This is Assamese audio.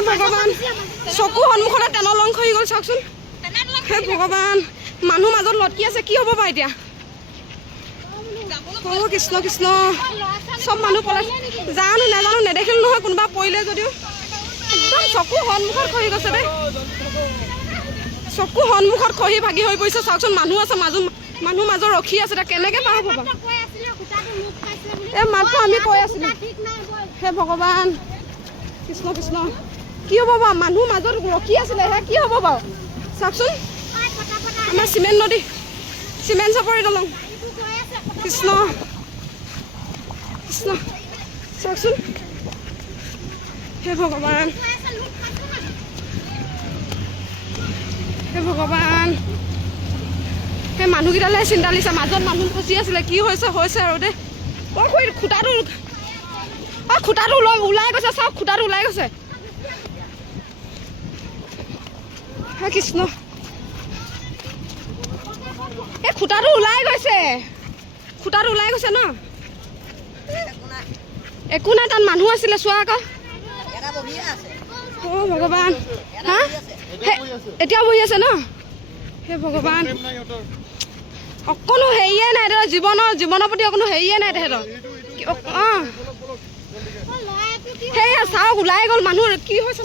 ভগৱান চকু সন্মুখতে তেনৰ লংখ হৈ গ'ল চাওকচোন হে ভগৱান মানুহ মাজত লটকি আছে কি হ'ব বাৰু এতিয়া অ কৃষ্ণ কৃষ্ণ চব মানুহ পলাই জানো নাজানো নেদেখিলো নহয় কোনোবা পৰিলে যদিও একদম চকু সন্মুখত খহি গৈছে দেই চকু সন্মুখত খহি ভাগি হৈ পৰিছে চাওকচোন মানুহ আছে মানুহ মাজত ৰখি আছে এতিয়া কেনেকৈ পাৰ হ'ব বাৰু এই মাত্ৰ আমি কৈ আছিলোঁ হে ভগৱান কৃষ্ণ কৃষ্ণ কি হ'ব বাৰু মানুহ মাজত ৰখি আছিলে হে কি হ'ব বাৰু চাওকচোন আমাৰ চিমেণ্ট নদী চিমেণ্ট চাপৰি দলং কৃষ্ণ কৃষ্ণ চাওকচোন হে ভগৱান হে ভগৱান সেই মানুহকেইটালৈ চিন্তা লাগিছে মাজত মানুহ ফচি আছিলে কি হৈছে হৈছে আৰু দেই খুটাটো ওলাই গৈছে চাওক খুটাটো ওলাই গৈছে হে কৃষ্ণ এই খুটাটো ওলাই গৈছে ন একো নাই তাত মানুহ আছিলে চোৱা আকৌ অ ভগৱান হা এতিয়াও বহি আছে ন হে ভগৱান অকণো হেৰিয়ে নাই জীৱনৰ প্ৰতি অকণো হেৰিয়ে নাই তেহেঁতৰ অঁ সেয়া চাওক ওলাই গ'ল মানুহ কি হৈছে